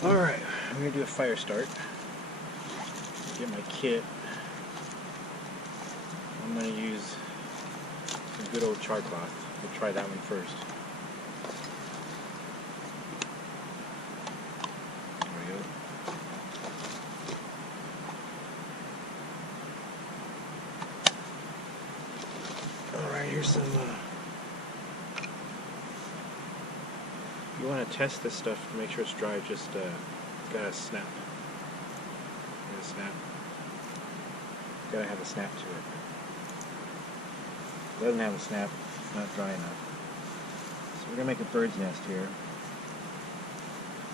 Alright, I'm going to do a fire start. Get my kit. I'm going to use some good old char cloth. We'll try that one first. There we go. Alright, here's some... you want to test this stuff to make sure it's dry, just it's got to snap. Got to snap. Got to have a snap to it. If it doesn't have a snap, it's not dry enough. So we're going to make a bird's nest here.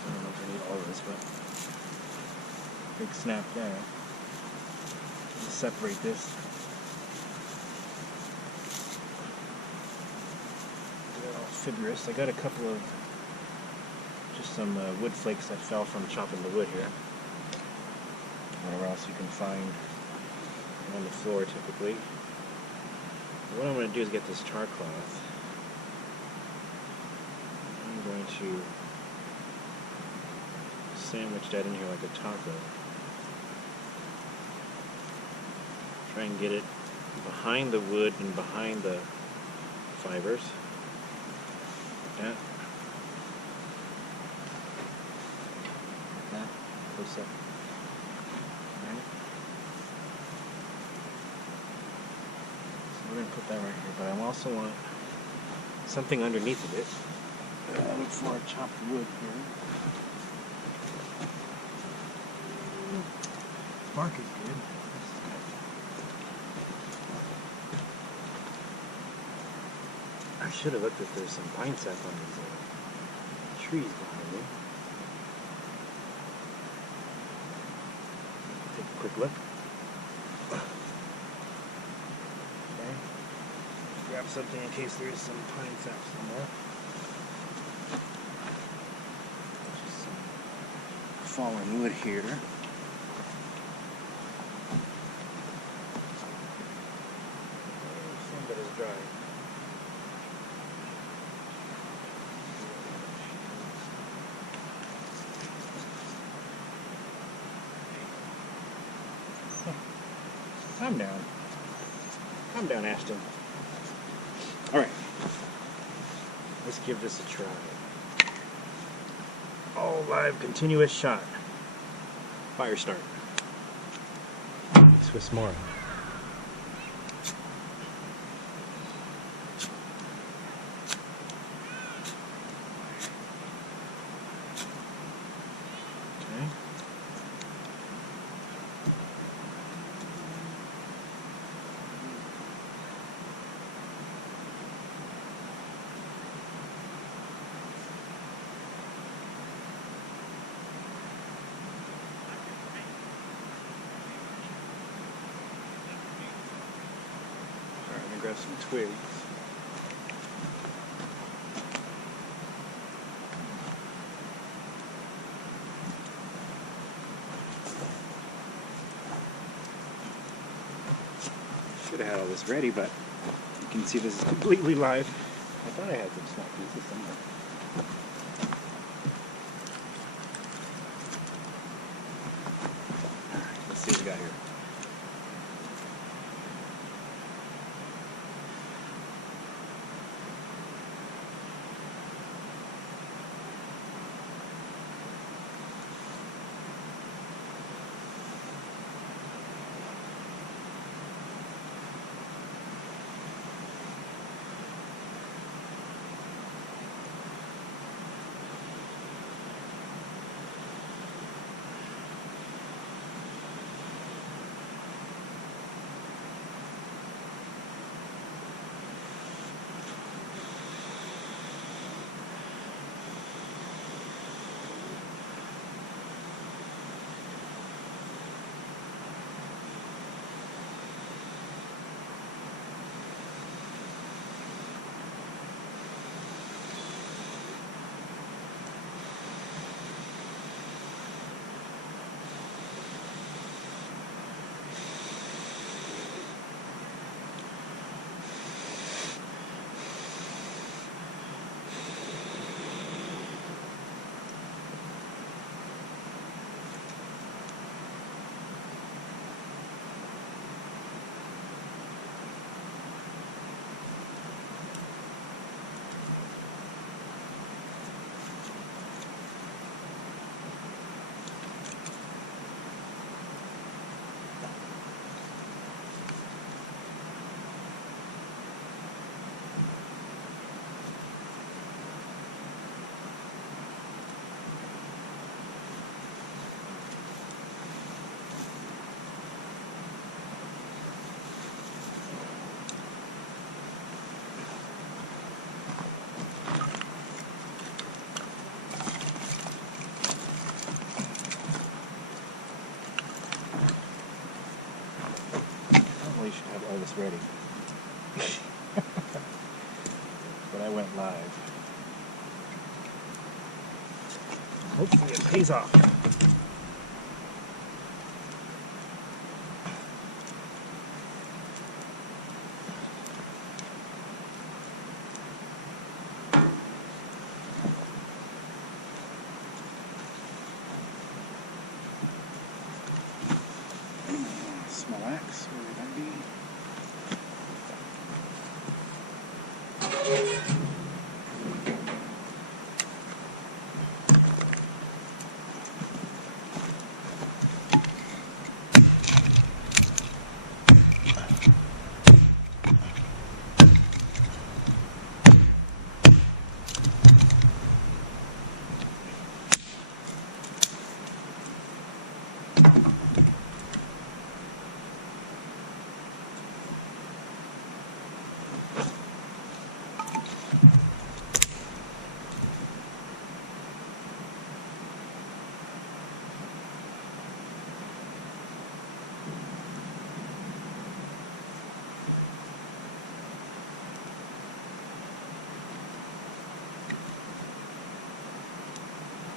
I don't know if I need all of this, but big snap there. Just separate this. They're all fibrous. I got a couple of just some wood flakes that fell from chopping the wood here. Whatever else you can find on the floor typically. What I'm going to do is get this char cloth. I'm going to sandwich that in here like a taco. Try and get it behind the wood and behind the fibers. Like that. Like that. Close up. We're going to put that right here, but I also want something underneath of it. Look for chopped wood here. Bark is good. I should have looked if there's some pine sap on these trees behind me. Take a quick look. Grab something in case there is some pine sap somewhere. Just some fallen wood here. Some that is dry. Calm down. Calm down, Ashton. Alright, let's give this a try. All live, continuous shot. Fire start. Swiss Mora. Okay. Grab some twigs. Should have had all this ready, but you can see this is completely live. I thought I had some small pieces somewhere. Alright, let's see what we got here. it's ready. But I went live. Hopefully it pays off. Small axe, where would that be?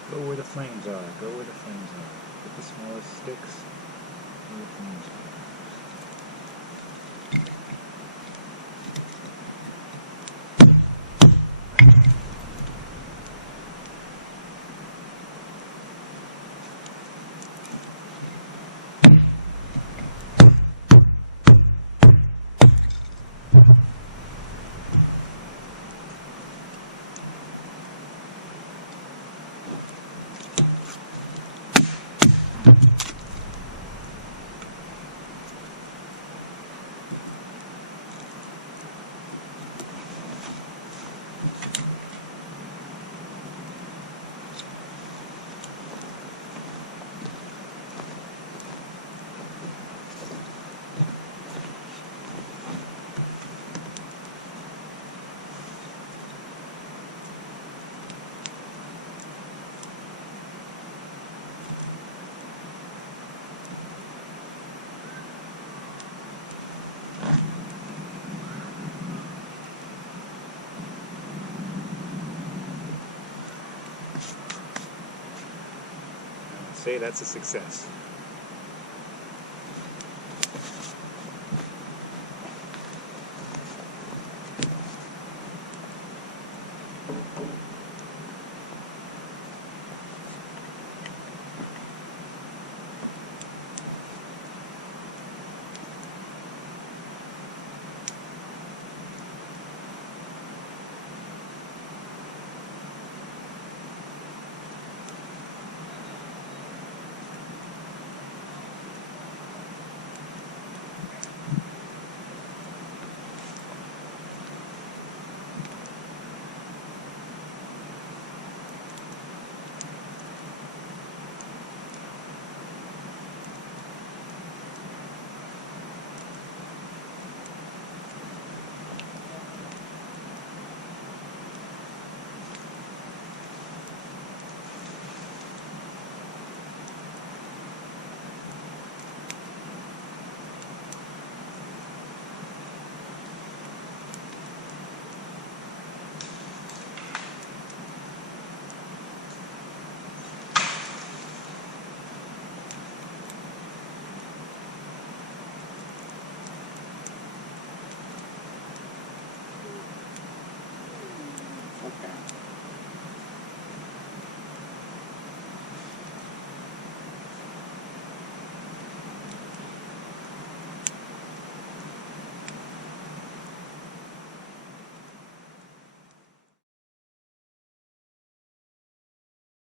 Go where the flames are. Go where the flames are. Get the smallest sticks where the flames are. Say that's a success.